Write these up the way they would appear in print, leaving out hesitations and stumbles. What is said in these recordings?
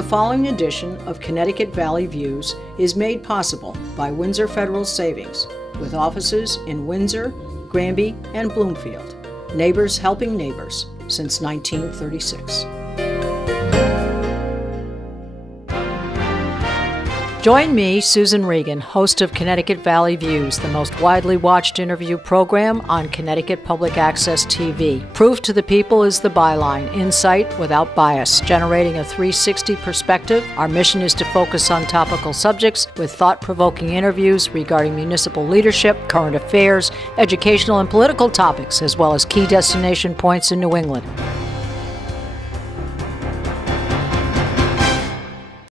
The following edition of Connecticut Valley Views is made possible by Windsor Federal Savings, with offices in Windsor, Granby, and Bloomfield. Neighbors helping neighbors since 1936. Join me, Susan Regan, host of Connecticut Valley Views, the most widely watched interview program on Connecticut Public Access TV. Proof to the people is the byline, insight without bias, generating a 360 perspective. Our mission is to focus on topical subjects with thought-provoking interviews regarding municipal leadership, current affairs, educational and political topics, as well as key destination points in New England.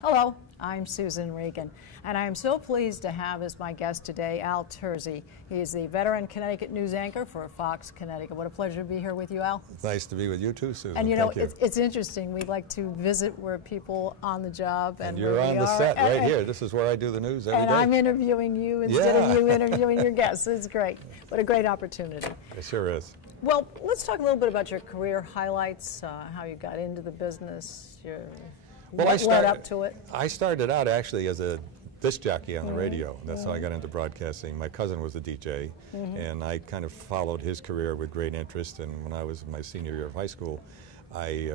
Hello. I'm Susan Regan, and I am so pleased to have as my guest today Al Terzi. He is the veteran Connecticut news anchor for Fox Connecticut. What a pleasure to be here with you, Al. It's nice to be with you too, Susan. And you know, it's interesting. We like to visit where people on the job and you're on the set right here. This is where I do the news every day. And I'm interviewing you instead of you interviewing your guests. It's great. What a great opportunity. It sure is. Well, let's talk a little bit about your career highlights, how you got into the business, what led up to it? I started out actually as a disc jockey on the radio. That's how I got into broadcasting. My cousin was a DJ, and I kind of followed his career with great interest. And when I was in my senior year of high school, I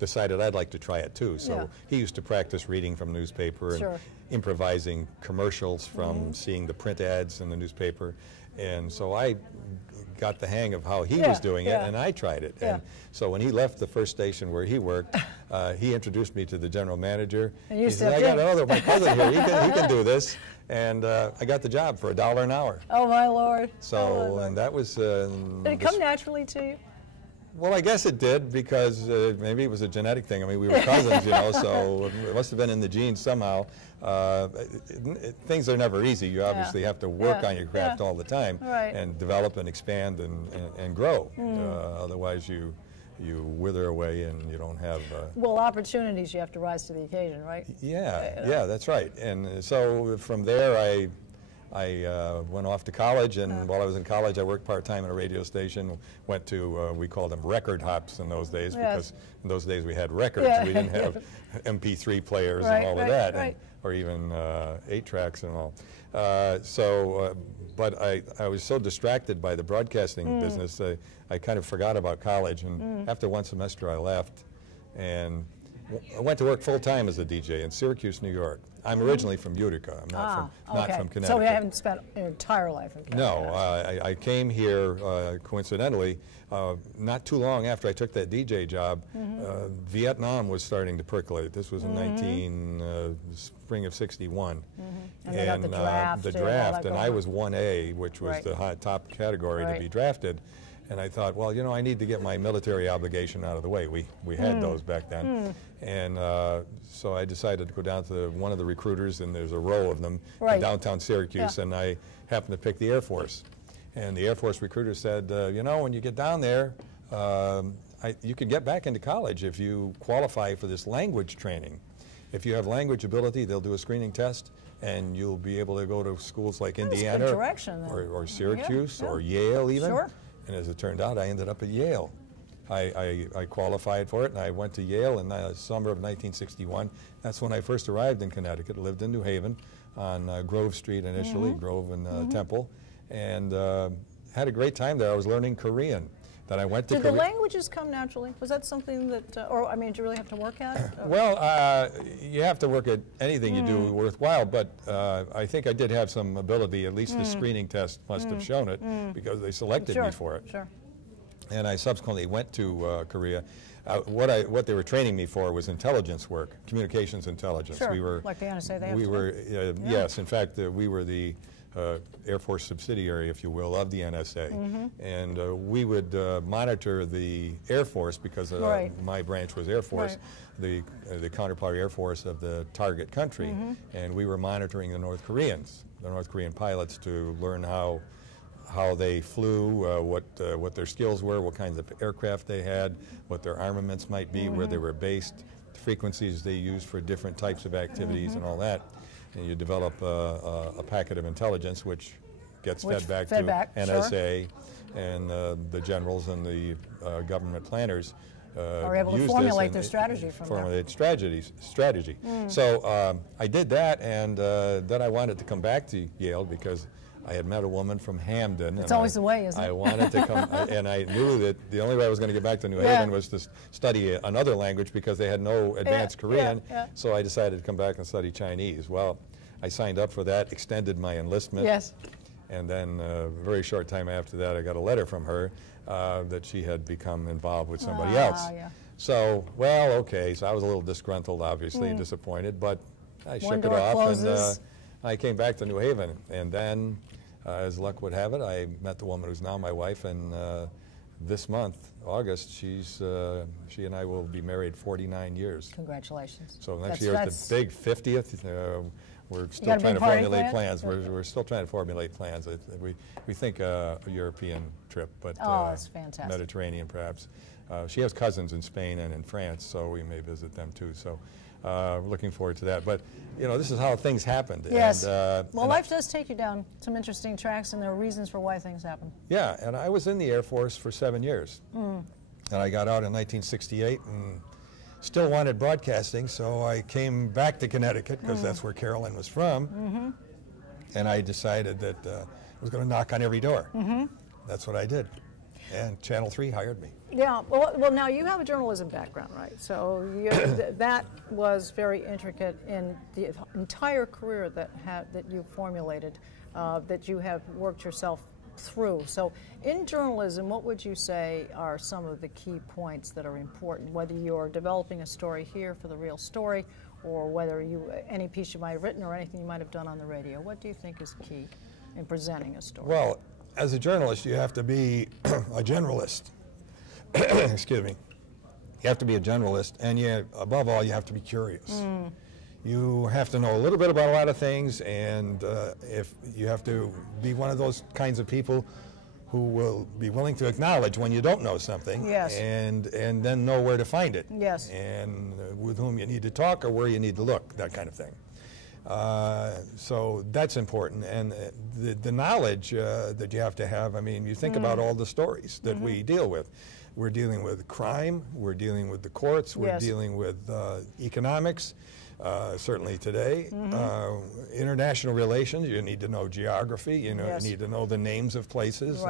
decided I'd like to try it too. So he used to practice reading from newspaper and improvising commercials from seeing the print ads in the newspaper. And so I got the hang of how he was doing it, and I tried it. And so when he left the first station where he worked, he introduced me to the general manager. And he said, I got another, my cousin here, he can do this. And I got the job for $1 an hour. Oh, my Lord. So, and that was... Did it come naturally to you? Well, I guess it did, because maybe it was a genetic thing. I mean, we were cousins, you know, so it must have been in the genes somehow. Things are never easy. You obviously have to work on your craft all the time and develop and expand and grow. Otherwise, you wither away and you don't have... well, opportunities, you have to rise to the occasion, right? Yeah, that's right. And so from there, I went off to college, and while I was in college, I worked part-time in a radio station, went to, we called them record hops in those days, because in those days we had records. We didn't have MP3 players and all of that, and, or even 8-tracks and all. But I was so distracted by the broadcasting business, I kind of forgot about college, and after one semester I left, and I went to work full-time as a DJ in Syracuse, New York. I'm originally from Utica. I'm not from Connecticut. So you haven't spent your entire life in Connecticut? No, I came here coincidentally not too long after I took that DJ job. Vietnam was starting to percolate. This was in spring of '61, and they got the draft, and I was 1A, which was the top category to be drafted. And I thought, well, you know, I need to get my military obligation out of the way. We had those back then. And so I decided to go down to one of the recruiters, and there's a row of them in downtown Syracuse, and I happened to pick the Air Force. And the Air Force recruiter said, you know, when you get down there, you can get back into college if you qualify for this language training. If you have language ability, they'll do a screening test, and you'll be able to go to schools like Indiana or Syracuse or Yale even. And as it turned out, I ended up at Yale. I qualified for it, and I went to Yale in the summer of 1961. That's when I first arrived in Connecticut. Lived in New Haven on Grove Street initially, Grove and Temple, and had a great time there. I was learning Korean. Then I went to Did the languages come naturally? Was that something that, or I mean, did you really have to work at it? Well, you have to work at anything you do worthwhile, but I think I did have some ability. At least the screening test must have shown it, because they selected me for it. And I subsequently went to Korea. What they were training me for was intelligence work, communications intelligence. We were like the NSA. They we were yes. In fact, we were the Air Force subsidiary, if you will, of the NSA, and we would monitor the Air Force, because my branch was Air Force, the counterpart Air Force of the target country, and we were monitoring the North Korean pilots, to learn how they flew, what their skills were, what kinds of aircraft they had, what their armaments might be, where they were based, the frequencies they used for different types of activities, and all that. And you develop a packet of intelligence which gets fed back to NSA and the generals and the government planners are able to formulate their strategy from formulate strategy. So I did that, and then I wanted to come back to Yale because I had met a woman from Hamden. It's always the way, isn't it? I wanted to come, and I knew that the only way I was going to get back to New Haven was to study another language because they had no advanced Korean. So I decided to come back and study Chinese. Well, I signed up for that, extended my enlistment. Yes. And then a very short time after that, I got a letter from her that she had become involved with somebody else. So, well, okay, so I was a little disgruntled, obviously, and disappointed, but I shook it off, and I came back to New Haven. And then, as luck would have it, I met the woman who's now my wife, and this month, August, she and I will be married 49 years. Congratulations. So next year is the big 50th. We're still trying to formulate plans. We're still trying to formulate plans. We think a European trip, but that's fantastic. Mediterranean perhaps. She has cousins in Spain and in France, so we may visit them too. So we're looking forward to that. But you know, this is how things happened. Yes. And, well, life does take you down some interesting tracks, and there are reasons for why things happen. Yeah, and I was in the Air Force for 7 years, and I got out in 1968 and still wanted broadcasting, so I came back to Connecticut because that's where Carolyn was from, and I decided that I was going to knock on every door. That's what I did, and Channel 3 hired me. Yeah, well, now you have a journalism background, right? So that was very intricate in the entire career that you formulated, that you have worked yourself through. So in journalism, what would you say are some of the key points that are important, whether you're developing a story here for the real story, or whether any piece you might have written or anything you might have done on the radio? What do you think is key in presenting a story? Well, as a journalist, you have to be a generalist. Excuse me. You have to be a generalist, and above all, you have to be curious. You have to know a little bit about a lot of things, and if you have to be one of those kinds of people who will be willing to acknowledge when you don't know something, and then know where to find it, and with whom you need to talk or where you need to look, that kind of thing. So that's important, and the knowledge that you have to have. I mean, you think about all the stories that we deal with. We're dealing with crime, we're dealing with the courts, we're dealing with economics, certainly today. International relations, you need to know geography, you need to know the names of places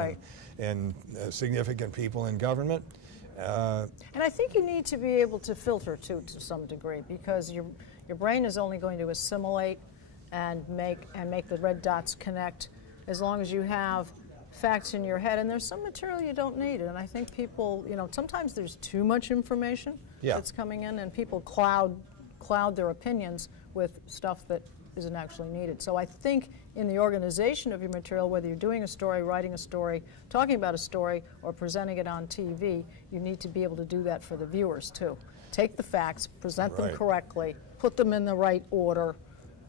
and significant people in government. And I think you need to be able to filter too, to some degree, because your brain is only going to assimilate and make the red dots connect as long as you have facts in your head, and there's some material you don't need. And I think people, sometimes there's too much information that's coming in, and people cloud their opinions with stuff that isn't actually needed. So I think in the organization of your material, whether you're doing a story, writing a story, talking about a story, or presenting it on TV, you need to be able to do that for the viewers too. Take the facts, present them correctly, put them in the right order,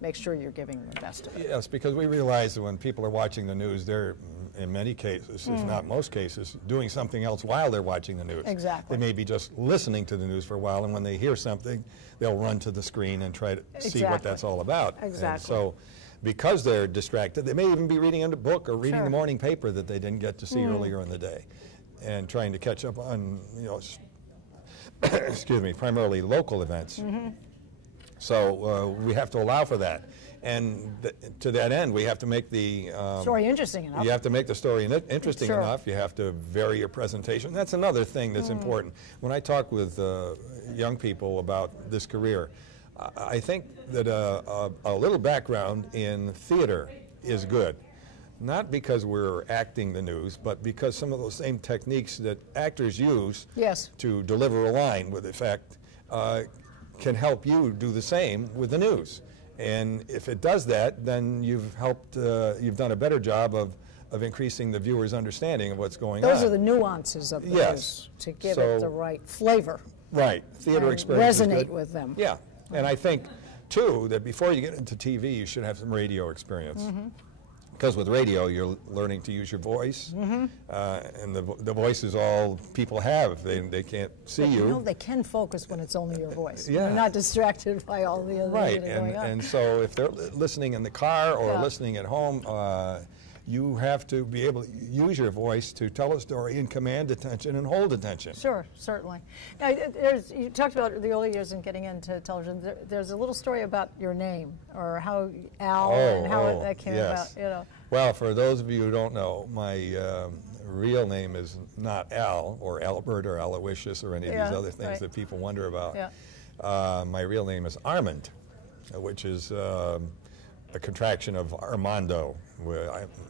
make sure you're giving them the best of it. Yes, because we realize that when people are watching the news, they're, in many cases, if not most cases, doing something else while they're watching the news. Exactly. They may be just listening to the news for a while, and when they hear something, they'll run to the screen and try to see what that's all about. Exactly. And so, because they're distracted, they may even be reading a book or reading the morning paper that they didn't get to see earlier in the day, and trying to catch up on, excuse me, primarily local events. So we have to allow for that. And to that end, we have to make the story interesting enough. You have to make the story interesting enough. You have to vary your presentation. That's another thing that's important. When I talk with young people about this career, I think that a little background in theater is good. Not because we're acting the news, but because some of those same techniques that actors use to deliver a line with effect can help you do the same with the news. And if it does that, then you've helped, you've done a better job of increasing the viewer's understanding of what's going on. Those are the nuances of the news, to give it the right flavor. Right. Theater experience resonate with them. Yeah. And I think, too, that before you get into TV, you should have some radio experience. Because with radio, you're learning to use your voice, and the voice is all people have. They can't see you. They can focus when it's only your voice. You're not distracted by all the other things that are going on. And so if they're listening in the car or listening at home, you have to be able to use your voice to tell a story and command attention and hold attention. Sure, certainly. Now, you talked about the early years in getting into television. There's a little story about your name, or how Al and how that came yes. about. You know. Well, for those of you who don't know, my real name is not Al or Albert or Aloysius or any of these other things that people wonder about. Yeah. My real name is Armand, which is a contraction of Armando.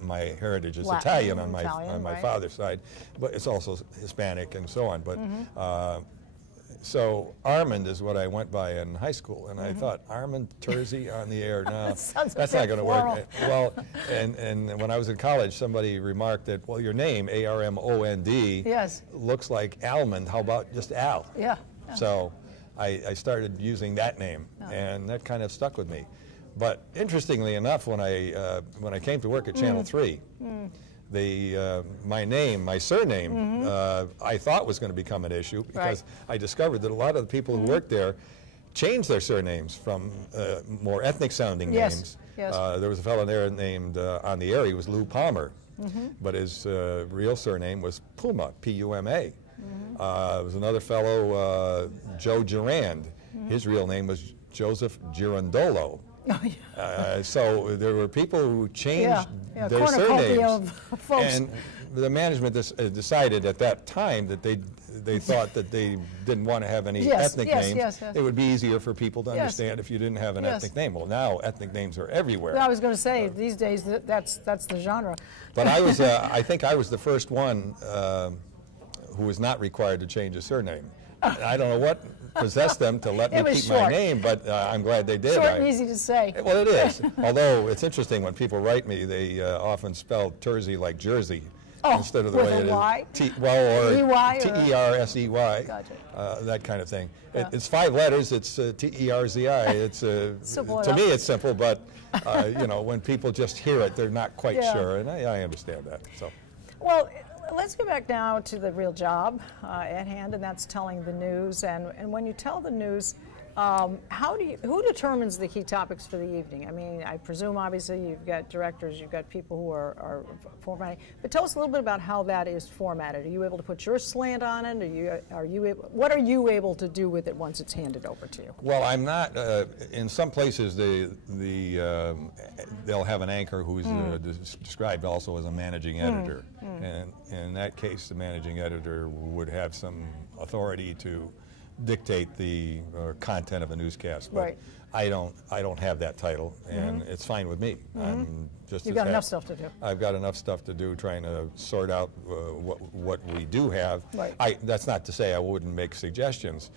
My heritage is Latin, Italian on my father's side, but it's also Hispanic and so on. But so Armand is what I went by in high school, and I thought, Armand Terzi on the air, no, that's not going to work. Well, and when I was in college, somebody remarked that, well, your name, A-R-M-O-N-D, looks like Almond. How about just Al? Yeah. So I started using that name, and that kind of stuck with me. But interestingly enough, when I came to work at Channel 3, my surname, I thought was going to become an issue, because I discovered that a lot of the people who worked there changed their surnames from more ethnic-sounding names. There was a fellow there named, on the air, he was Lou Palmer, but his real surname was Puma, P-U-M-A. There was another fellow, Joe Durand. His real name was Joseph Girandolo. So there were people who changed their surnames, and the management decided at that time that they thought that they didn't want to have any ethnic names. It would be easier for people to understand if you didn't have an ethnic name. Well, now ethnic names are everywhere. Well, I was going to say, these days that's the genre. But I was, I think I was the first one who was not required to change a surname. I don't know what possessed them to let me keep my name, but I'm glad they did. Short and easy to say. Well, it is. Although it's interesting, when people write me, they often spell Terzi like Jersey instead of the way it is. Y? Or T-E-R-S-E-Y. Gotcha. That kind of thing. It's 5 letters. It's T-E-R-Z-I. It's to me it's simple, but you know, when people just hear it, they're not quite sure, and I understand that. So. Well, let's go back now to the real job at hand, and that's telling the news. And when you tell the news, who determines the key topics for the evening? I mean, I presume obviously you've got directors, you've got people who are formatting, but tell us a little bit about how that is formatted. Are you able to put your slant on it? What are you able to do with it once it's handed over to you? Well, I'm not. In some places, they'll have an anchor who's described also as a managing editor, and in that case, the managing editor would have some authority to dictate the content of a newscast, but I don't have that title, and it's fine with me. I'm just You've got enough stuff to do. I've got enough stuff to do trying to sort out what we do have. That's not to say I wouldn't make suggestions,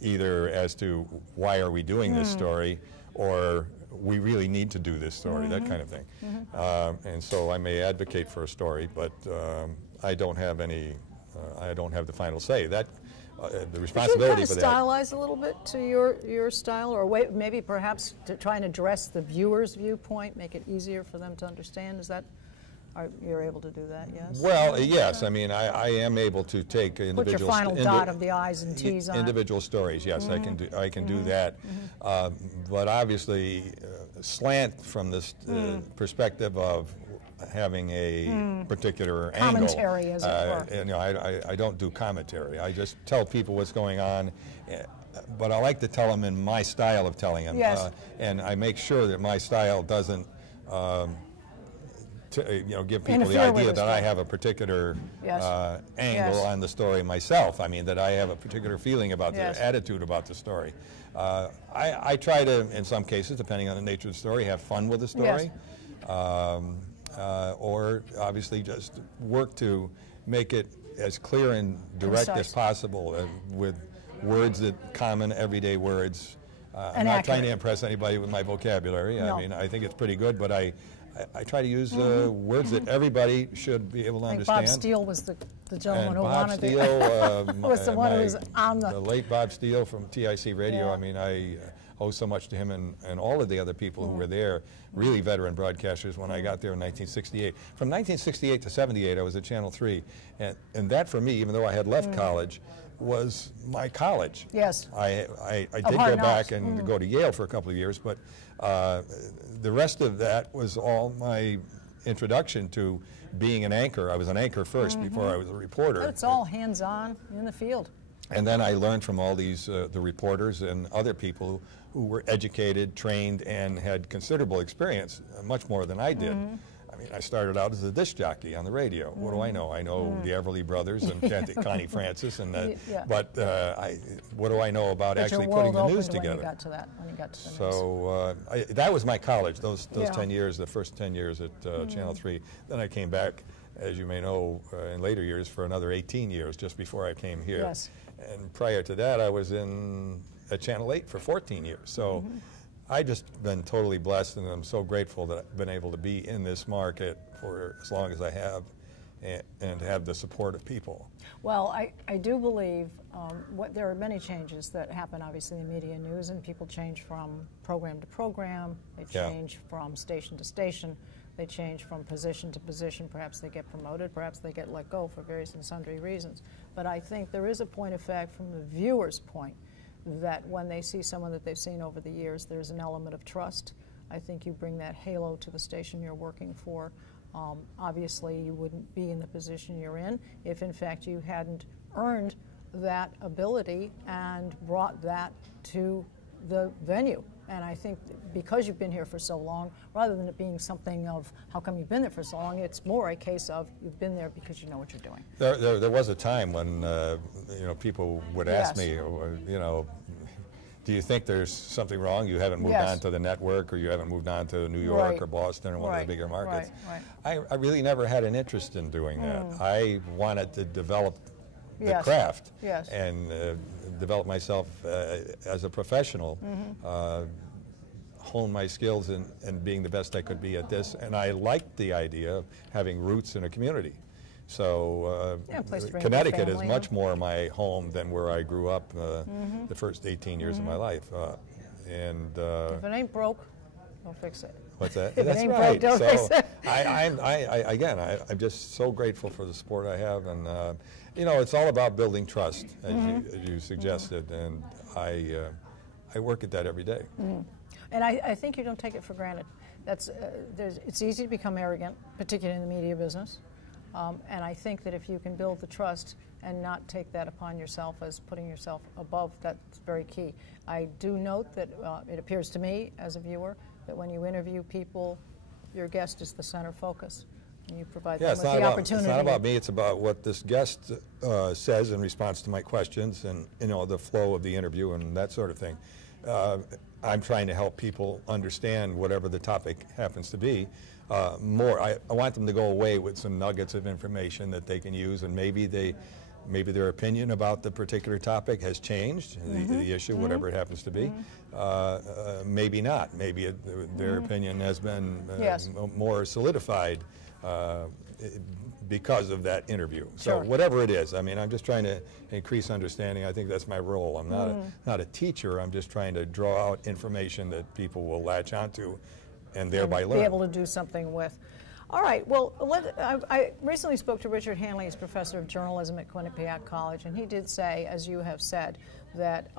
either as to why are we doing this story, or we really need to do this story, that kind of thing. And so I may advocate for a story, but I don't have any. I don't have the final say. That. The responsibility for that. Could you kind of stylize a little bit to your style, or maybe perhaps to try and address the viewer's viewpoint, make it easier for them to understand? Is that, you're able to do that? Yes. Well, yes. I mean, I am able to take individual. Put your final dot of the I's and T's on individual stories. Yes, I can do that. But obviously, slant from this perspective of having a particular commentary, angle. As it were. You know, I don't do commentary. I just tell people what's going on, but I like to tell them in my style of telling them. And I make sure that my style doesn't, give people the idea that I have a particular angle on the story myself. I mean, that I have a particular feeling about the attitude about the story. I try to, in some cases, depending on the nature of the story, have fun with the story. Or obviously just work to make it as clear and direct as possible, with words that common everyday words. I'm not trying to impress anybody with my vocabulary. I mean, I think it's pretty good, but I try to use words that everybody should be able to understand. Bob Steele was the gentleman who Bob wanted Steele, was the one who was on the late Bob Steele from TIC Radio. I mean, I owe so much to him and all of the other people who were there, really veteran broadcasters when I got there in 1968. From 1968 to 78, I was at Channel 3, and that for me, even though I had left college, was my college. Yes. I did go back and go to Yale for a couple of years, but the rest of that was all my introduction to being an anchor. I was an anchor first before I was a reporter. But it's all hands-on in the field. And then I learned from all these, the reporters and other people who were educated, trained, and had considerable experience, much more than I did. I mean, I started out as a disc jockey on the radio. What do I know? I know the Everly Brothers and Connie Francis, and but what do I know about actually putting the news together? When you got to that, when you got to the news. So that was my college. Those 10 years, the first 10 years at Channel 3. Then I came back, as you may know, in later years for another 18 years, just before I came here. Yes. And prior to that, I was at Channel 8 for 14 years. So I've just been totally blessed, and I'm so grateful that I've been able to be in this market for as long as I have and have the support of people. Well, I do believe there are many changes that happen, obviously, in media news, and people change from program to program. They change from station to station. They change from position to position. Perhaps they get promoted. Perhaps they get let go for various and sundry reasons. But I think there is a point of fact from the viewer's point that when they see someone that they've seen over the years, there's an element of trust. I think you bring that halo to the station you're working for. Obviously, you wouldn't be in the position you're in if, in fact, you hadn't earned that ability and brought that to the venue. And I think because you've been here for so long, rather than it being something of how come you've been there for so long, it's more a case of you've been there because you know what you're doing. There was a time when people would ask me, do you think there's something wrong? You haven't moved on to the network, or you haven't moved on to New York or Boston or one of the bigger markets. I really never had an interest in doing that. I wanted to develop the craft and develop myself as a professional, hone my skills and being the best I could be at this. And I liked the idea of having roots in a community. So Connecticut is much more my home than where I grew up the first 18 years of my life. If it ain't broke, don't fix it. What's that? If That's it ain't right. broke, don't fix it. I'm just so grateful for the support I have, and it's all about building trust, as you suggested, and I work at that every day. And I think you don't take it for granted. It's easy to become arrogant, particularly in the media business. And I think that if you can build the trust and not take that upon yourself as putting yourself above, that's very key. I do note that it appears to me as a viewer that when you interview people, your guest is the center focus. And you provide them with the opportunity. It's not about me, it's about what this guest says in response to my questions and the flow of the interview and that sort of thing. I'm trying to help people understand whatever the topic happens to be. I want them to go away with some nuggets of information that they can use, and maybe their opinion about the particular topic has changed, the issue, whatever it happens to be. Maybe not. Maybe their opinion has been more solidified because of that interview. So whatever it is, I mean, I'm just trying to increase understanding. I think that's my role. I'm not a teacher. I'm just trying to draw out information that people will latch onto and thereby learn. Be able to do something with. All right, well, I recently spoke to Richard Hanley, he's professor of journalism at Quinnipiac College, and he did say, as you have said, that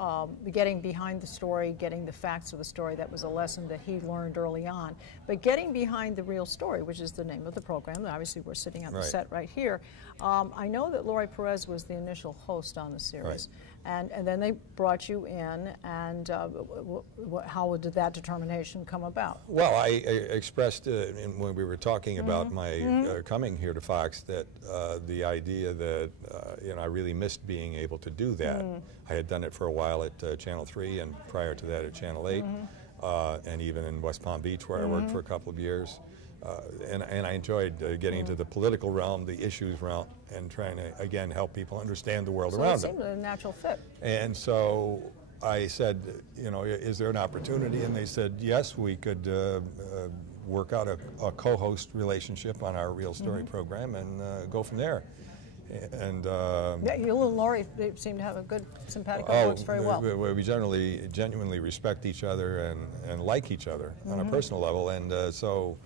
getting behind the story, getting the facts of the story, that was a lesson that he learned early on. But getting behind the real story, which is the name of the program, obviously we're sitting on the set right here, I know that Lori Perez was the initial host on the series. And then they brought you in, and how did that determination come about? Well, I expressed when we were talking about my coming here to Fox that the idea that I really missed being able to do that. I had done it for a while at Channel 3 and prior to that at Channel 8, and even in West Palm Beach where I worked for a couple of years. And I enjoyed getting into the political realm, the issues realm, and trying to, again, help people understand the world around them. So it seemed a natural fit. And so I said, is there an opportunity? And they said, yes, we could work out a co-host relationship on our Real Story program and go from there. And you and Lori, they seem to have a good simpatico, works very well. We generally, genuinely respect each other and like each other on a personal level, and so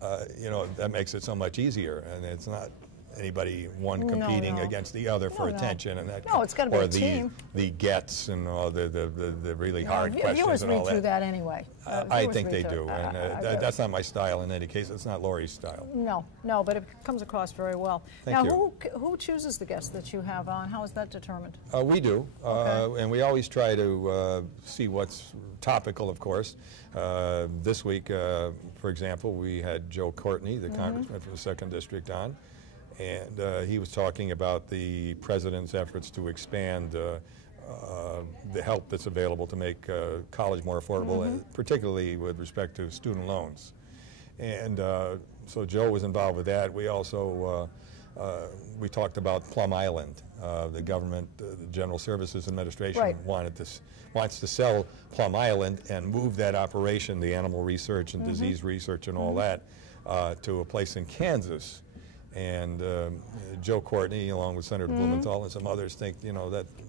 that makes it so much easier. And it's not anybody one competing against the other for attention and that. No, it's got to be a team. The gets and all the really hard questions viewers and all read through that anyway. I think they do, and that's not my style in any case. It's not Lori's style. No, but it comes across very well. Thank you. Who chooses the guests that you have on? How is that determined? We do, and we always try to see what's topical, of course. This week, for example, we had Joe Courtney, the congressman from the 2nd District, on, and he was talking about the president's efforts to expand the help that's available to make college more affordable, and particularly with respect to student loans. And so Joe was involved with that. We also we talked about Plum Island. The government, the General Services Administration, wants to sell Plum Island and move that operation, the animal research and disease research and all that, to a place in Kansas. And Joe Courtney, along with Senator Blumenthal and some others, think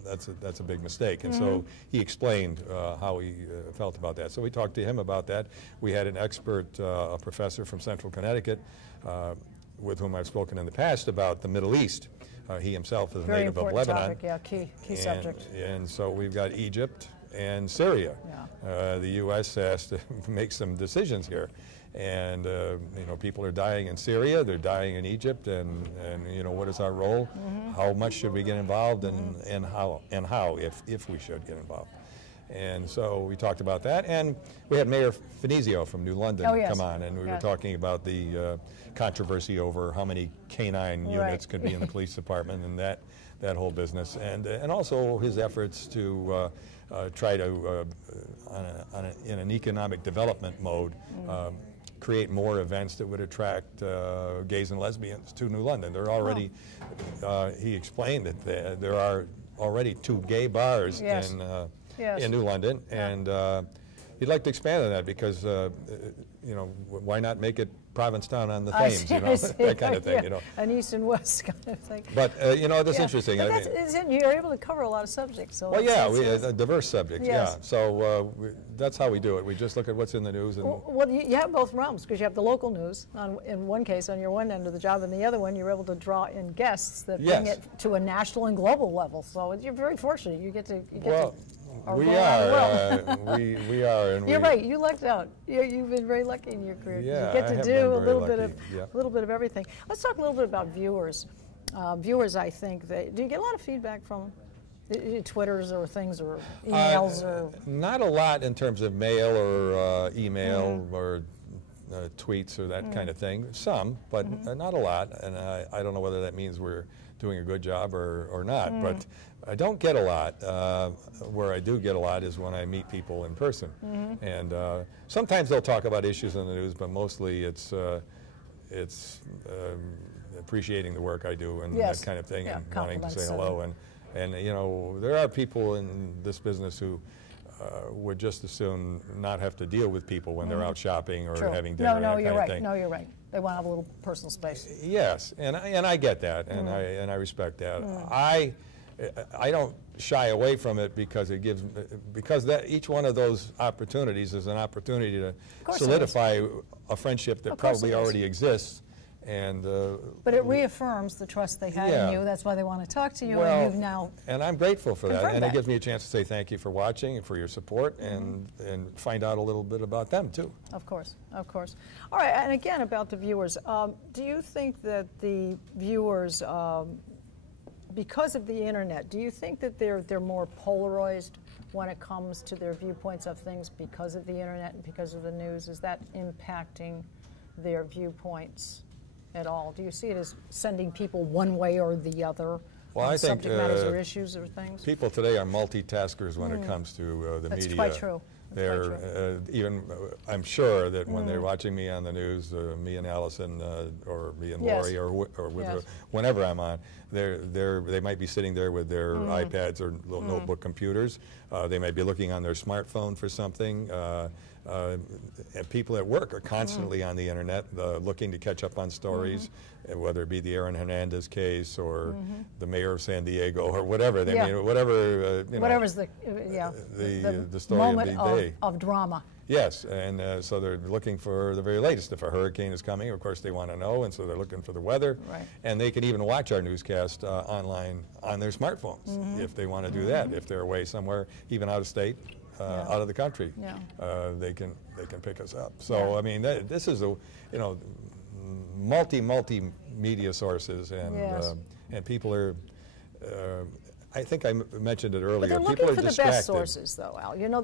that's a big mistake. And so he explained how he felt about that. So we talked to him about that. We had an expert, a professor from Central Connecticut, with whom I've spoken in the past about the Middle East. He himself is a native of Lebanon. Topic, yeah, key subject. And so we've got Egypt and Syria. Yeah. The U.S. has to make some decisions here. And people are dying in Syria, they're dying in Egypt, and what is our role? How much should we get involved, and how if we should get involved? And so we talked about that, and we had Mayor Finizio from New London come on, and we were talking about the controversy over how many canine units could be in the police department and that whole business, and also his efforts to try to, in an economic development mode, create more events that would attract gays and lesbians to New London. There are already, he explained that there are already 2 gay bars in New London, and he'd like to expand on that because, why not make it Provincetown on the Thames, that kind of thing, An east and west kind of thing. But, that's interesting. You're able to cover a lot of subjects. So diverse subjects, So that's how we do it. We just look at what's in the news. And well, you have both realms, because you have the local news in one case on your one end of the job, and the other one you're able to draw in guests that bring it to a national and global level. So you're very fortunate. You get to. We are. We are. And you're right. You lucked out. You've been very lucky in your career. Yeah, you get to do a little bit of everything. Let's talk a little bit about viewers. Viewers, I think, do you get a lot of feedback from Twitters or things or emails or? Not a lot in terms of mail or email or tweets or that kind of thing. Some, but not a lot. And I don't know whether that means we're doing a good job or not. But I don't get a lot. Where I do get a lot is when I meet people in person. And sometimes they'll talk about issues in the news, but mostly it's appreciating the work I do and that kind of thing, and wanting to say hello. And there are people in this business who would just as soon not have to deal with people when they're out shopping or having dinner. No, you're right. No, you're right. They want to have a little personal space. Yes, and I get that, and I respect that. I don't shy away from it because each one of those opportunities is an opportunity to solidify a friendship that probably already exists. And but it reaffirms the trust they had in you. That's why they want to talk to you, and you've now. And I'm grateful for that, and it gives me a chance to say thank you for watching and for your support, and find out a little bit about them too. Of course, of course. All right, and again about the viewers. Do you think that the viewers, because of the internet, do you think that they're more polarized when it comes to their viewpoints of things because of the internet and because of the news? Is that impacting their viewpoints at all? Do you see it as sending people one way or the other? Well, I think subject matters or issues or things. People today are multitaskers when it comes to the media. That's quite true. They're even. I'm sure that when they're watching me on the news, me and Allison, or me and Lori, or with whenever I'm on, they might be sitting there with their iPads or little notebook computers. They might be looking on their smartphone for something. And people at work are constantly on the internet looking to catch up on stories, whether it be the Aaron Hernandez case or the mayor of San Diego or whatever. I mean, whatever, whatever's the story moment of the day. of drama. Yes, and so they're looking for the very latest. If a hurricane is coming, of course they want to know, and so they're looking for the weather. Right. And they can even watch our newscast online on their smartphones if they want to do that. If they're away somewhere, even out of state, out of the country, they can pick us up. So I mean, this is a multimedia sources, and and people are. I think I mentioned it earlier. But they're people looking are for distracted. the best sources, though, Al. You know,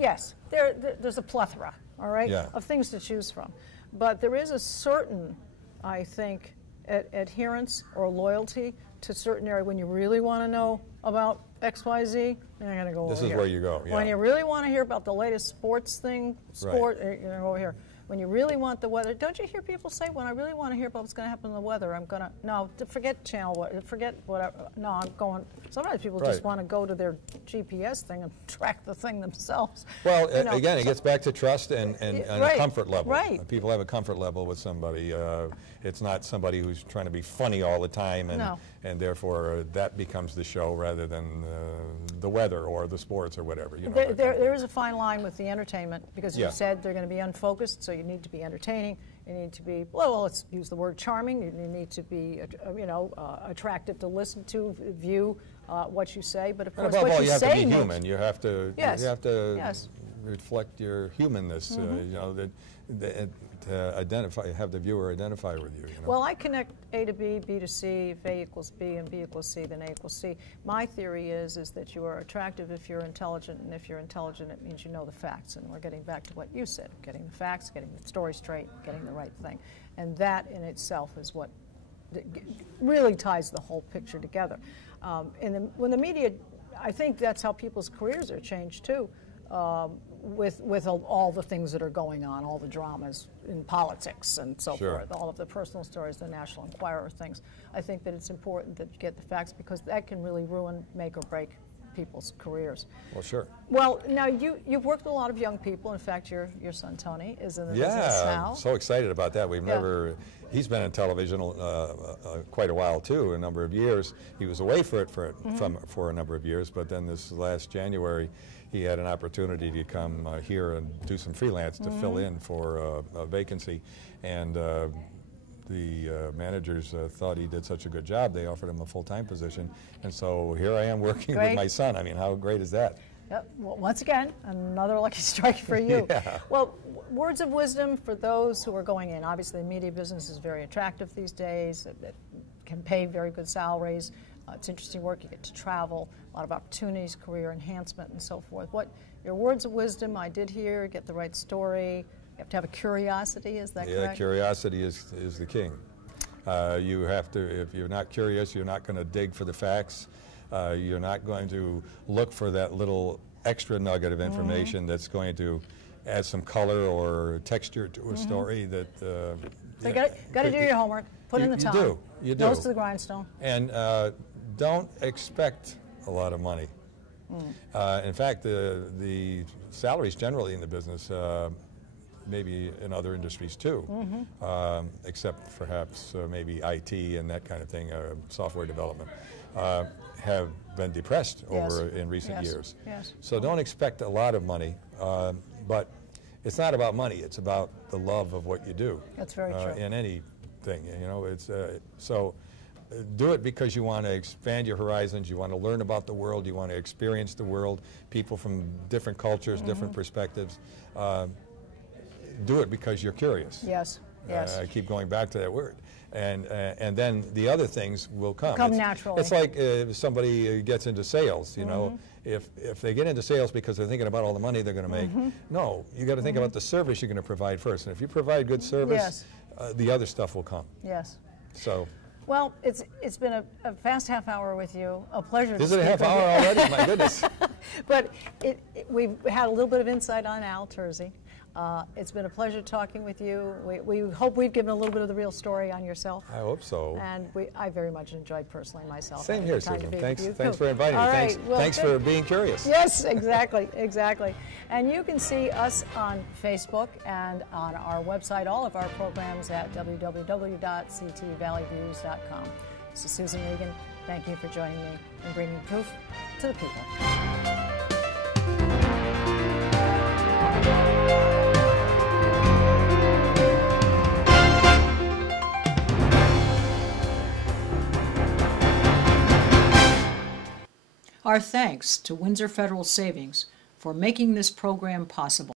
yes, there's a plethora, all right, of things to choose from. But there is a certain, I think, adherence or loyalty to certain area. When you really want to know about XYZ, you're going to go over here. This is where you go. Yeah. When you really want to hear about the latest sports thing, you're going to go over here. When you really want the weather, don't you hear people say, when I really want to hear about what's going to happen in the weather, I'm going to, no, forget channel, forget whatever, no, I'm going, sometimes people just want to go to their GPS thing and track the thing themselves. Well, again, it gets back to trust and a comfort level. Right. People have a comfort level with somebody. It's not somebody who's trying to be funny all the time, and therefore that becomes the show rather than the weather or the sports or whatever. You know, there is a fine line with the entertainment, because you said they're going to be unfocused, so you need to be entertaining. You need to be, well, let's use the word charming. You need to be, attractive to listen to, view what you say. But of course, what you you have say to be human. You have to. Yes. You have to reflect your humanness. To identify, have the viewer identify with you. Well, I connect A to B, B to C. If A equals B and B equals C, then A equals C. My theory is that you are attractive if you're intelligent, and if you're intelligent, it means you know the facts. And we're getting back to what you said: getting the facts, getting the story straight, getting the right thing, and that in itself is what really ties the whole picture together. When the media, I think that's how people's careers are changed too. With all the things that are going on, all the dramas in politics and so forth, all of the personal stories, the National Enquirer things. I think that it's important that you get the facts, because that can really ruin, make or break people's careers. Well, sure. Well, now you've worked with a lot of young people. In fact, your son Tony is in the business now. Yeah, I'm so excited about that. We've never. He's been in television quite a while too, a number of years. He was away for a number of years, but then this last January, he had an opportunity to come here and do some freelance to fill in for a vacancy, and the managers thought he did such a good job, they offered him a full-time position, and so here I am working with my son. I mean, how great is that? Yep. Well, once again, another lucky strike for you. Well, words of wisdom for those who are going in. Obviously, the media business is very attractive these days. It can pay very good salaries. It's interesting work. You get to travel, a lot of opportunities, career enhancement, and so forth. What your words of wisdom? I did hear, get the right story. You have to have a curiosity. Is that correct? Yeah, curiosity is the king. You have to. If you're not curious, you're not going to dig for the facts. You're not going to look for that little extra nugget of information that's going to add some color or texture to a story. That so you got to do your homework. Put in the time. You do. Nose to the grindstone. And don't expect a lot of money. In fact, the salaries generally in the business, maybe in other industries too, except perhaps maybe IT and that kind of thing, software development, have been depressed in recent years. So don't expect a lot of money, but it's not about money. It's about the love of what you do. That's very true. In anything, you know, it's so. Do it because you want to expand your horizons, you want to learn about the world, you want to experience the world, people from different cultures, different perspectives. Do it because you're curious. Yes, yes. I keep going back to that word. And then the other things will come. Naturally. It's like if somebody gets into sales, you know, if they get into sales because they're thinking about all the money they're going to make, no, you got to think about the service you're going to provide first. And if you provide good service, the other stuff will come. Yes. So. Well, it's been a fast half hour with you. A pleasure. Is it a half hour already? My goodness. But we've had a little bit of insight on Al Terzi. It's been a pleasure talking with you. We hope we've given a little bit of the real story on yourself. I hope so. And I very much enjoyed personally myself. Same here, Susan. Thanks Thanks for inviting me. Right. Thanks for being curious. Yes, exactly, exactly. And you can see us on Facebook and on our website, all of our programs at www.ctvalleyviews.com. This is Susan Regan. Thank you for joining me in bringing proof to the people. Our thanks to Windsor Federal Savings for making this program possible.